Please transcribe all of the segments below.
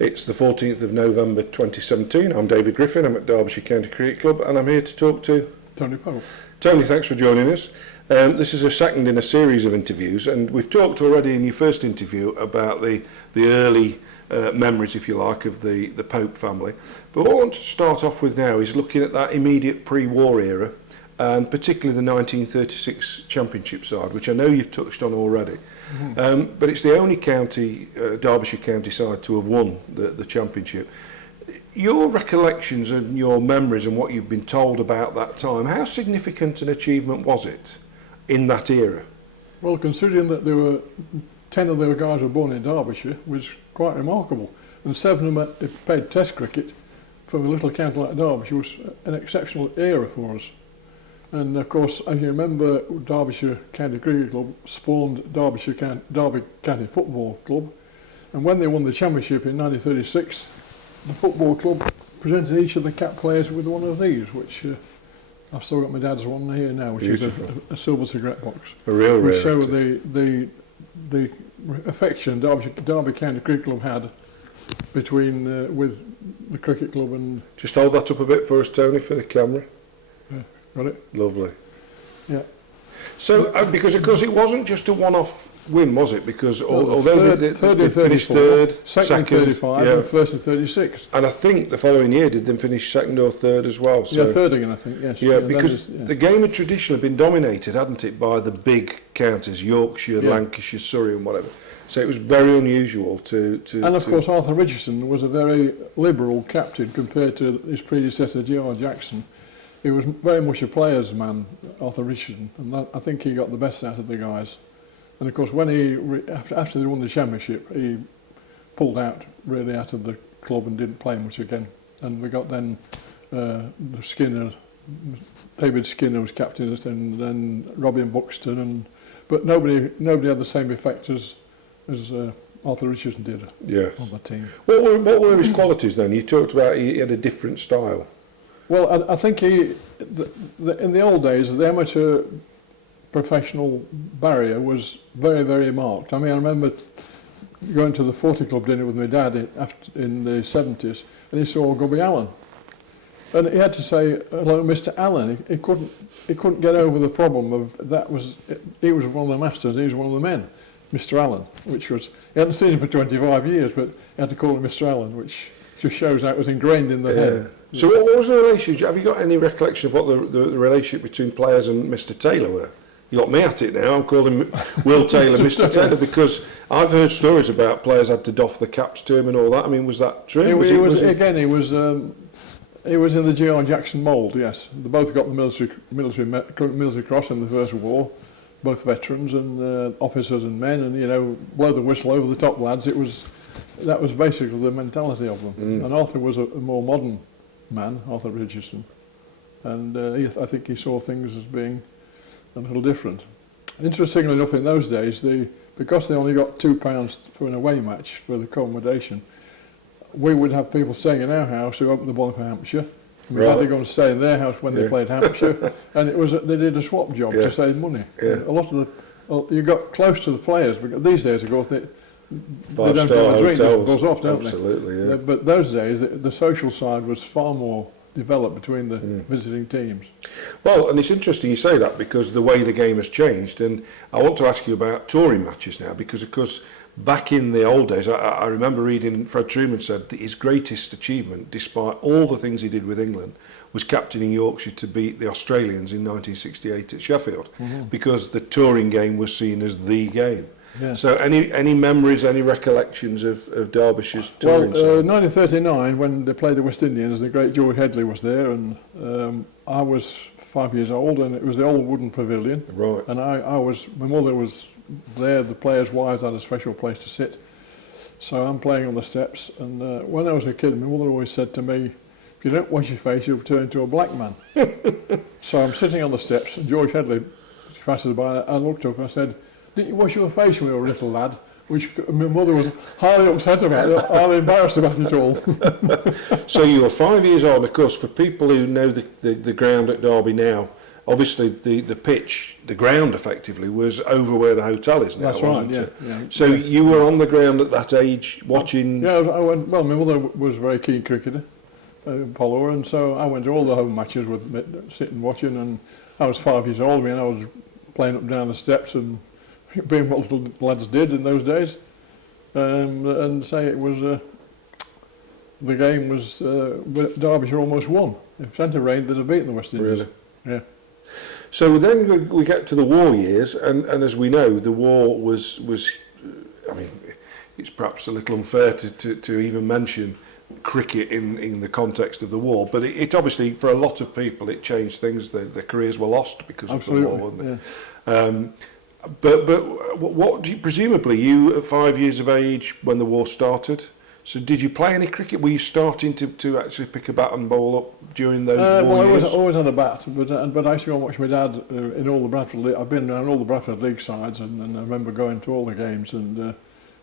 It's the 14th of November 2017. I'm David Griffin, I'm at Derbyshire County Cricket Club, and I'm here to talk to Tony Pope. Tony, thanks for joining us. This is a second in a series of interviews, and we've talked already in your first interview about the early memories, if you like, of the Pope family. But what I want to start off with now is looking at that immediate pre-war era, and particularly the 1936 Championship side, which I know you've touched on already. Mm-hmm. But it's the only county, Derbyshire county side, to have won the Championship. Your recollections and your memories and what you've been told about that time, how significant an achievement was it in that era? Well, considering that there were 10 of their guys were born in Derbyshire, was quite remarkable. And 7 of them had played Test cricket from a little county like Derbyshire. Was an exceptional era for us. And of course, as you remember, Derbyshire County Cricket Club spawned Derby County Football Club. And when they won the championship in 1936, the football club presented each of the cap players with one of these, which I've still got my dad's one here now, which Beautiful. Is a silver cigarette box. A real rarity. Which show the affection Derby County Cricket Club had between with the cricket club and. Just hold that up a bit for us, Tony, for the camera. Got it? Lovely. Yeah. So, because of course it wasn't just a one-off win, was it? Because although they finished third, second 35, and first in 36. And I think the following year did them finish second or third as well. So, yeah, third again, I think, yes. Yeah, because the game had traditionally been dominated, hadn't it, by the big counties, Yorkshire, Lancashire, Surrey and whatever. So it was very unusual to and of course Arthur Richardson was a very liberal captain compared to his predecessor, G.R. Jackson. He was very much a player's man, Arthur Richardson, and I think he got the best out of the guys. And of course, when after they won the championship, he pulled out of the club and didn't play much again. And we got then David Skinner was captain, and then Robin Buxton, but nobody had the same effect as Arthur Richardson did on the team. What were his qualities then? You talked about he had a different style. Well, I think in the old days, the amateur professional barrier was very, very marked. I mean, I remember going to the 40 Club dinner with my dad in the 70s, and he saw Gubby Allen. And he had to say, hello, Mr. Allen. He couldn't get over the problem of he was one of the masters, he was one of the men, Mr. Allen, which was, he hadn't seen him for 25 years, but he had to call him Mr. Allen, which just shows how it was ingrained in the head. So what was the relationship? Have you got any recollection of what the relationship between players and Mr. Taylor were? You got me at it now. I'm calling Will Taylor Mr. Taylor because I've heard stories about players had to doff the caps to him and all that. I mean, was that true? He was in the G.R. Jackson mould, yes. They both got the military cross in the First War, both veterans and officers and men, and blow the whistle over the top lads. That was basically the mentality of them. And Arthur was a more modern man, Arthur Richardson, and I think he saw things as being a little different. Interestingly enough, in those days, because they only got £2 for an away match for the accommodation, we would have people staying in our house who opened the ball for Hampshire. We had to go and stay in their house when they played Hampshire, and they did a swap job to save money. Yeah. A lot of you got close to the players, because these days, of course, they don't Five-star drink, hotels. goes off, don't Absolutely, they? yeah. But those days, the social side was far more developed between the visiting teams. Well, and it's interesting you say that because the way the game has changed, and I want to ask you about touring matches now, because of course back in the old days, I remember reading Fred Truman said that his greatest achievement, despite all the things he did with England, was captaining Yorkshire to beat the Australians in 1968 at Sheffield, because the touring game was seen as the game. Yeah. So any memories, any recollections of Derbyshire's touring side? 1939, when they played the West Indians, the great George Headley was there, and I was 5 years old, and it was the old wooden pavilion. Right. And my mother was there, the players' wives had a special place to sit. So I'm playing on the steps, and when I was a kid, my mother always said to me, if you don't wash your face, you'll turn into a black man. So I'm sitting on the steps, and George Headley passes by, I looked up and I said, didn't you wash your face when you were a little lad? Which my mother was highly upset about it, highly embarrassed about it all. So you were 5 years old. Of course, for people who know the ground at Derby now, obviously the pitch, the ground effectively, was over where the hotel is now, That's right, wasn't yeah, it? yeah. So you were on the ground at that age watching... Yeah, well, my mother was a very keen cricketer, follower, and so I went to all the home matches with me, sitting watching, and I was 5 years old, I was playing up and down the steps and being what little lads did in those days. And say it was, the game was, Derbyshire almost won. If it hadn't rained, they'd have beaten the West Indies. Really? Yeah. So then we get to the war years, and as we know, the war was I mean, it's perhaps a little unfair to even mention cricket in the context of the war, but it obviously, for a lot of people, it changed things. Their careers were lost because Absolutely, of the war, weren't they? yeah. But what do you, presumably you at 5 years of age when the war started, so did you play any cricket? Were you starting to actually pick a bat and bowl up during those war years? I always had a bat, but I used to go and watch my dad in all the Bradford League. I've been around all the Bradford League sides, and I remember going to all the games and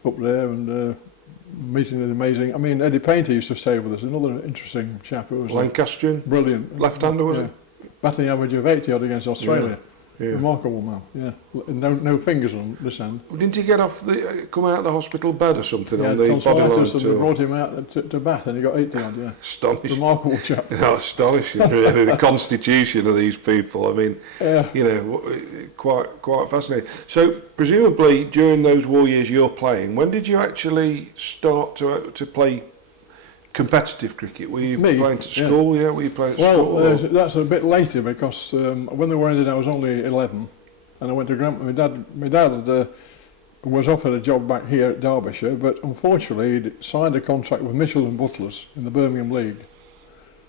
up there and meeting the amazing... I mean, Eddie Painter used to stay with us, another interesting chap who was... Lancastrian? Brilliant. Left-hander, was it? Batting average of 80 odd against Australia. Yeah. Remarkable man, yeah. No fingers on this end. Didn't he get off come out of the hospital bed or something on the tonsillitis, bodyline and they tour? brought him out to bat, and he got 80 odd, yeah. Astonishing. Remarkable chap. Astonishing, really, the constitution of these people. I mean, Yeah. you know, quite fascinating. So, presumably, during those war years you're playing, when did you actually start to play competitive cricket? Were you playing at school? Yeah, were you playing at school? Well, that's a bit later because when the war ended, I was only 11, and I went to my dad was offered a job back here at Derbyshire, but unfortunately he'd signed a contract with Mitchell and Butlers in the Birmingham League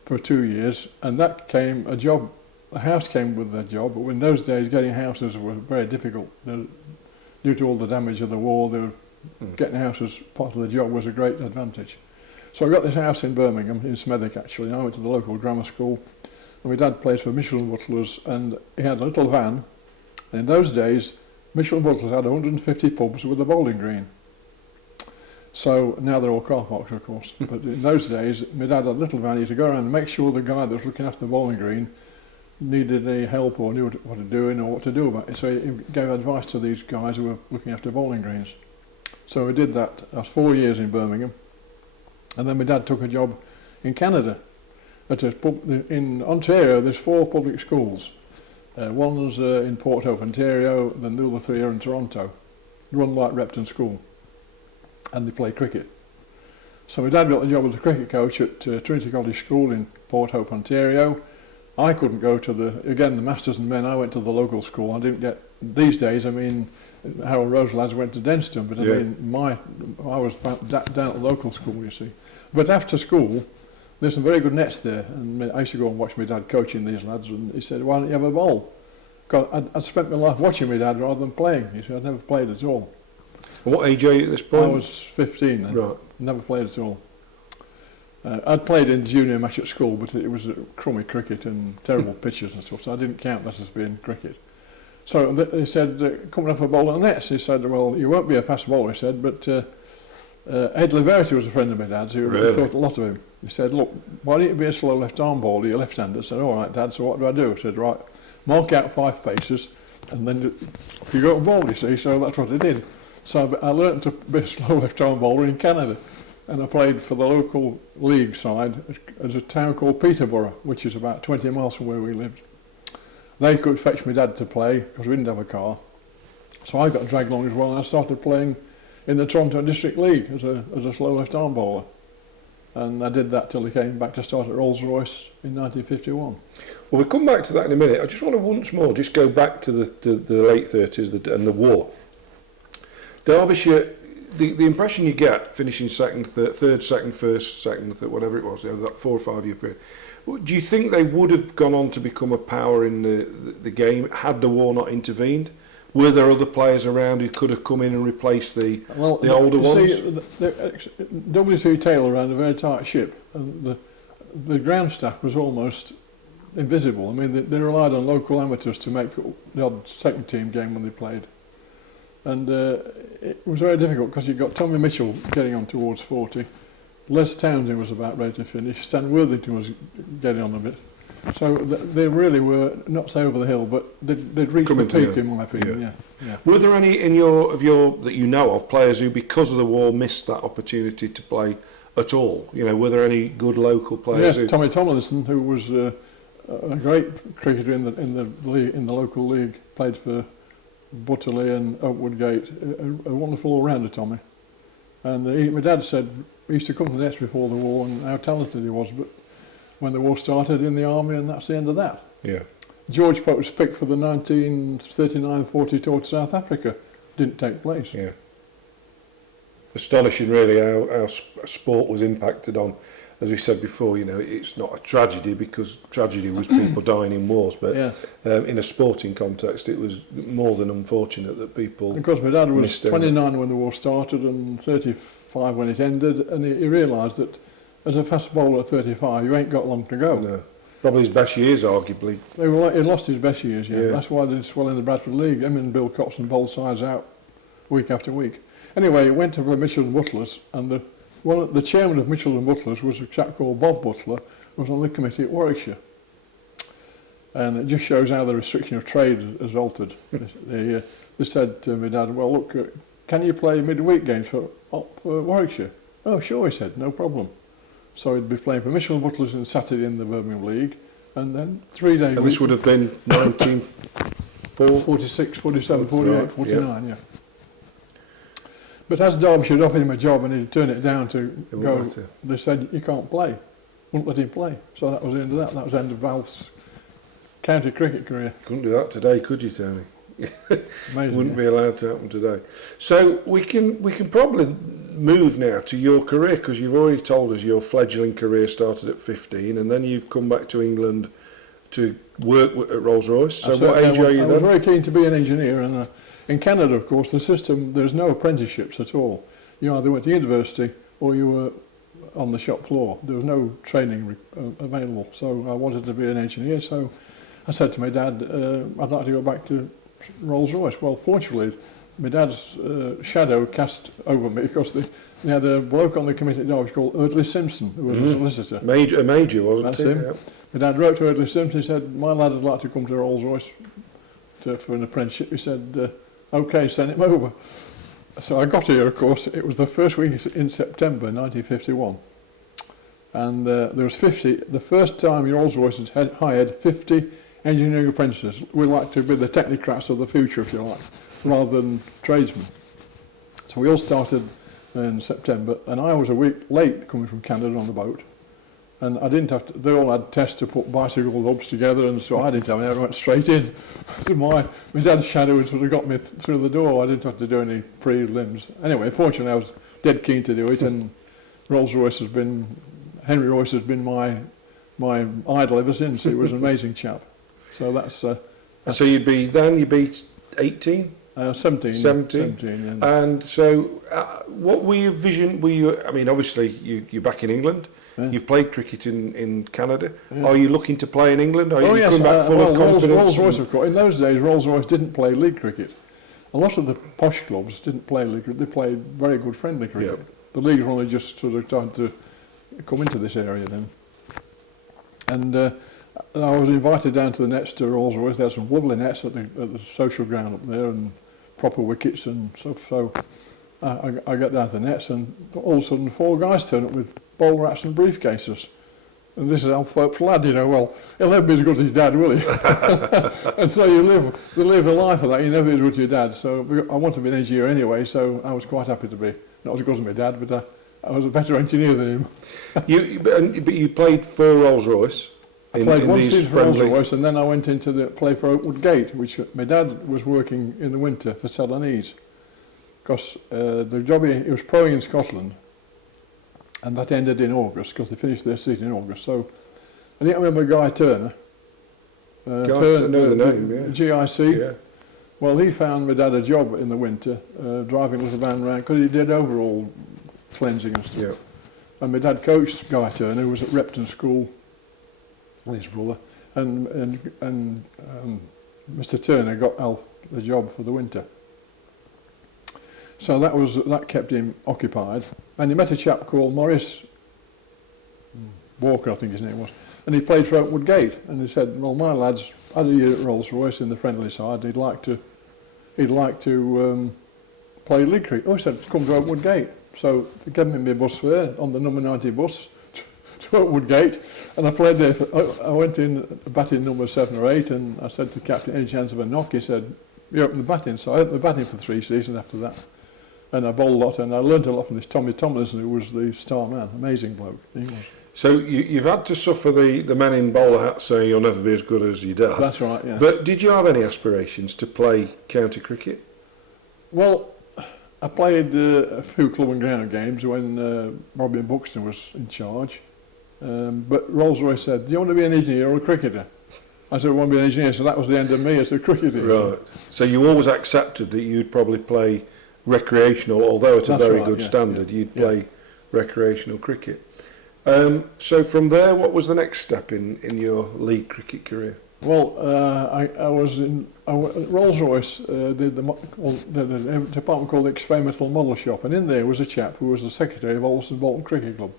for 2 years, and that came a job. The house came with that job, but in those days getting houses was very difficult. Due to all the damage of the war, getting houses part of the job was a great advantage. So I got this house in Birmingham, in Smethwick actually, and I went to the local grammar school, and my dad played for Mitchell and Butlers, and he had a little van, and in those days Mitchell and Butlers had 150 pubs with a bowling green. So now they're all car parks, of course, but in those days my dad had a little van. He had to go around and make sure the guy that was looking after the bowling green needed any help or knew what to do or what to do about it. So he gave advice to these guys who were looking after bowling greens. So we did that. I was 4 years in Birmingham. And then my dad took a job in Canada. In Ontario, there's 4 public schools. One's in Port Hope, Ontario, then the other 3 are in Toronto. Run like Repton School. And they play cricket. So my dad got the job as a cricket coach at Trinity College School in Port Hope, Ontario. I couldn't go to the Masters and Men. I went to the local school. I didn't get... These days, I mean, Harold Rose lads went to Denstone, but I mean, I was down at the local school, you see. But after school, there's some very good nets there, and I used to go and watch my dad coaching these lads, and he said, why don't you have a bowl? Because I'd spent my life watching my dad rather than playing. He said, I'd never played at all. And what age are you at this point? I was 15 then. Right. Never played at all. I'd played in junior match at school, but it was crummy cricket and terrible pitches and stuff, so I didn't count that as being cricket. So he said, coming off a bowl of nets, he said, well, you won't be a fast bowler, he said, but Headley was a friend of my dad's who really thought a lot of him. He said, look, why don't you be a slow left-arm bowler, you're left-hander? I said, all right, Dad, so what do I do? I said, right, mark out 5 paces, and then you go to bowl, you see, so that's what I did. So I learned to be a slow left-arm bowler in Canada, and I played for the local league side as a town called Peterborough, which is about 20 miles from where we lived. They could fetch my dad to play because we didn't have a car. So I got dragged along as well, and I started playing in the Toronto District League as a slow left-arm bowler. And I did that till I came back to start at Rolls-Royce in 1951. Well, we'll come back to that in a minute. I just want to once more just go back to the late 30s and the war. Derbyshire, the impression you get finishing second, third, second, first, second, third, whatever it was, that 4 or 5 year period, do you think they would have gone on to become a power in the game had the war not intervened? Were there other players around who could have come in and replaced the older ones? W.C. Taylor ran a very tight ship, and the ground staff was almost invisible. I mean, they relied on local amateurs to make the odd second team game when they played. And it was very difficult because you got Tommy Mitchell getting on towards 40, Les Townsend was about ready to finish, Stan Worthington was getting on a bit, So they really were not over the hill, but they'd reached Coming the peak, together. in my opinion. Yeah. Were there any in your that you know of players who, because of the war, missed that opportunity to play at all? You know, were there any good local players? Yes, Tommy Tomlinson, who was a great cricketer in the local league, played for Butterley and Oakwood Gate. A wonderful all-rounder, Tommy. And my dad said he used to come to the nets before the war and how talented he was, but when the war started, in the army, and that's the end of that. Yeah. George Pope was picked for the 1939-40 tour to South Africa. Didn't take place. Yeah. Astonishing, really, how sport was impacted on. As we said before, you know, it's not a tragedy because tragedy was people dying in wars, but in a sporting context, it was more than unfortunate that people. And of course, my dad was 29 when the war started and 35 when it ended, and he realised that as a fast bowler at 35, you ain't got long to go. No. Probably his best years, arguably. He lost his best years, yeah. That's why they did swell in the Bradford League. Him and Bill Copson bowled sides out week after week. Anyway, he went to Mitchell and Butlers, and the chairman of Mitchell and Butlers was a chap called Bob Butler, who was on the committee at Warwickshire. And it just shows how the restriction of trade has altered. They said to my dad, well, look, can you play midweek games for Warwickshire? Oh, sure, he said, no problem. So he'd be playing for Mitchell and Butlers on Saturday in the Birmingham League, and then 3 days. And this would have been 1946, 47, 48, 49, yeah. But as Derbyshire offered him a job and he'd turn it down to go, they said, you can't play. Wouldn't let him play. So that was the end of that. That was the end of Val's county cricket career. Couldn't do that today, could you, Tony? Amazing, Wouldn't be allowed to happen today. So we can probably move now to your career, because you've already told us your fledgling career started at 15 and then you've come back to England to work at Rolls-Royce. So what age are you then? I was very keen to be an engineer, and in Canada, of course, the system, there's no apprenticeships at all. You either went to university or you were on the shop floor. There was no training available. So I wanted to be an engineer, so I said to my dad, I'd like to go back to Rolls-Royce. Well, fortunately, my dad's shadow cast over me because they had a bloke on the committee at Derbyshire called Headley Simpson, who was a solicitor. A major, wasn't That's he? him. Yeah. My dad wrote to Headley Simpson, he said, my lad would like to come to Rolls-Royce for an apprenticeship. He said, OK, send him over. So I got here, of course, it was the first week in September 1951. And there was 50, the first time Rolls-Royce had hired 50 engineering apprentices. We like to be the technocrats of the future, if you like, rather than tradesmen. So we all started in September, and I was a week late coming from Canada on the boat. And I didn't have to, they all had tests to put bicycle hubs together, and so I didn't have any, I went straight in. So my dad's shadow sort of got me through the door. I didn't have to do any prelims. Anyway, fortunately I was dead keen to do it, and Rolls-Royce has been, Henry Royce has been my idol ever since. He was an amazing chap. So that's... so you'd be 18? 17. 17. And so what were your vision? I mean, obviously you're back in England. Yeah. You've played cricket in Canada. Yeah. Are you looking to play in England? Are you coming back full of confidence? Rolls-Royce, of course. In those days, Rolls-Royce didn't play league cricket. A lot of the posh clubs didn't play league cricket. They played very good friendly cricket. Yeah. The leagues were only just sort of starting to come into this area then. And I was invited down to the nets to Rolls-Royce. They had some lovely nets at the social ground up there and proper wickets and stuff. So I got down to the nets, and all of a sudden 4 guys turn up with bowl rats and briefcases. And this is Alf Pope's lad, you know. Well, he'll never be as good as his dad, will he? And so you live a life of that. You never be as good as your dad. So I wanted to be an engineer anyway, so I was quite happy to be. Not as good as my dad, but I was a better engineer than him. But you played for Rolls-Royce. I played one season for Rolls-Royce, and then I went into the play for Oakwood Gate, which my dad was working in the winter for Celanese. Because the job he was proing in Scotland, and that ended in August, because they finished their season in August. So I didn't remember Guy Turner. I know the name, yeah. GIC. Yeah. Well, he found my dad a job in the winter, driving a little van around, because he did overall cleansing and stuff. Yeah. And my dad coached Guy Turner, who was at Repton School, his brother, and Mr. Turner got Alf the job for the winter. So that kept him occupied, and he met a chap called Morris Walker, I think his name was, and he played for Oakwood Gate. And he said, well, my lad's had a year at Rolls-Royce in the friendly side. He'd like to play league cricket. Oh, he said, come to Oakwood Gate. So they gave me my bus fare on the number 90 bus to Oakwood Gate, and I played there. I went in batting number 7 or 8, and I said to the captain, any chance of a knock? He said, you open the batting. So I opened the batting for 3 seasons after that. And I bowled a lot, and I learned a lot from this Tommy Tomlinson, who was the star man. Amazing bloke, he was. So you've had to suffer the men in bowler hats saying you'll never be as good as your dad. That's right, yeah. But did you have any aspirations to play county cricket? Well, I played a few club and ground games when Robbie Buxton was in charge. But Rolls-Royce said, do you want to be an engineer or a cricketer? I said, I want to be an engineer, so that was the end of me as a cricketer. Right. So you always accepted that you'd probably play recreational, although at a very good standard, you'd play recreational cricket. So from there, what was the next step in your league cricket career? Well, I was in Rolls-Royce, did the department called the Experimental Model Shop, and in there was a chap who was the secretary of Alston Bolton Cricket Club,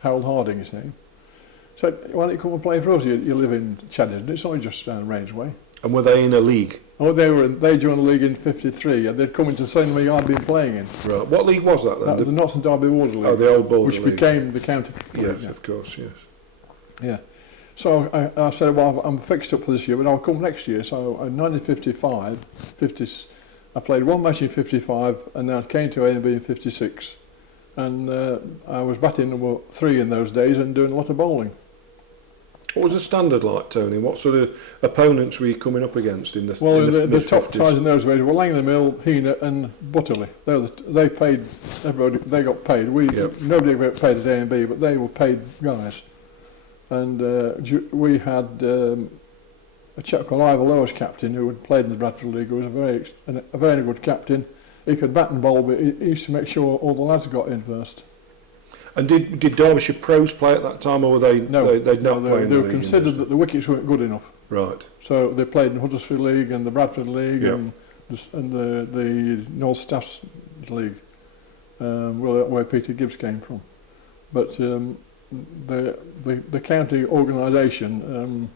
Harold Harding, his name. So why don't you come and play for us? You live in Chadderton, it's only just down Rangeway. And were they in a league? Oh, they joined the league in '53, and they'd come into the same league I'd been playing in. Right. What league was that then? That was the Notts and Derby Border League. Oh, the old Border Which League. became the county. Yes, of course, yes. Yeah. So I said, well, I'm fixed up for this year, but I'll come next year. So in 1955, I played one match in 55, and then I came to A&B in 56. And I was batting number 3 in those days and doing a lot of bowling. What was the standard like, Tony? What sort of opponents were you coming up against in the Well, in the top sides in those days were Langley Mill, Heener and Butterley. They paid, everybody, they got paid. Nobody got paid at A&B, but they were paid guys. And we had a chap called Ivor Lowe as captain who had played in the Bradford League, who was a very good captain. He could bat and bowl, but he used to make sure all the lads got in first. And did Derbyshire pros play at that time, or were they? No, they'd not play in the league. They were considered that the wickets weren't good enough. Right. So they played in Huddersfield League and the Bradford League and the North Staffs League, where Peter Gibbs came from. But the county organisation,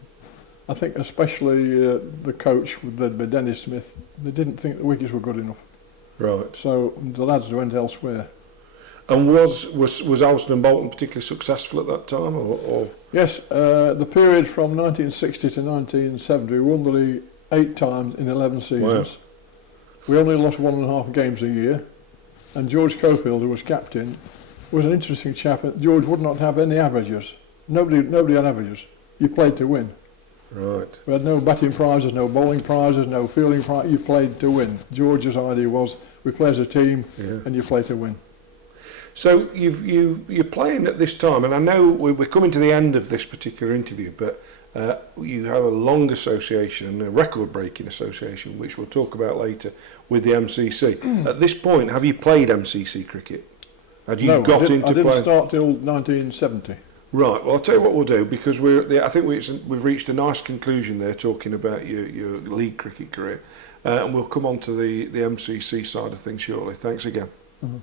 I think especially the coach, led by Dennis Smith, they didn't think the wickets were good enough. Right. So the lads went elsewhere. And was Alston and Bolton particularly successful at that time, or? Yes, the period from 1960 to 1970, we won the league 8 times in 11 seasons. Wow. We only lost 1.5 games a year, and George Cofield, who was captain, was an interesting chap. George would not have any averages. Nobody had averages. You played to win. Right. We had no batting prizes, no bowling prizes, no fielding prizes. You played to win. George's idea was, we play as a team, and you play to win. So you're playing at this time, and I know we're coming to the end of this particular interview, but you have a long association, a record-breaking association, which we'll talk about later, with the MCC. At this point, have you played MCC cricket? Had you got into playing? I didn't start till 1970. Right. Well, I'll tell you what we'll do, because I think we've reached a nice conclusion there, talking about your league cricket career, and we'll come on to the MCC side of things shortly. Thanks again. Mm-hmm.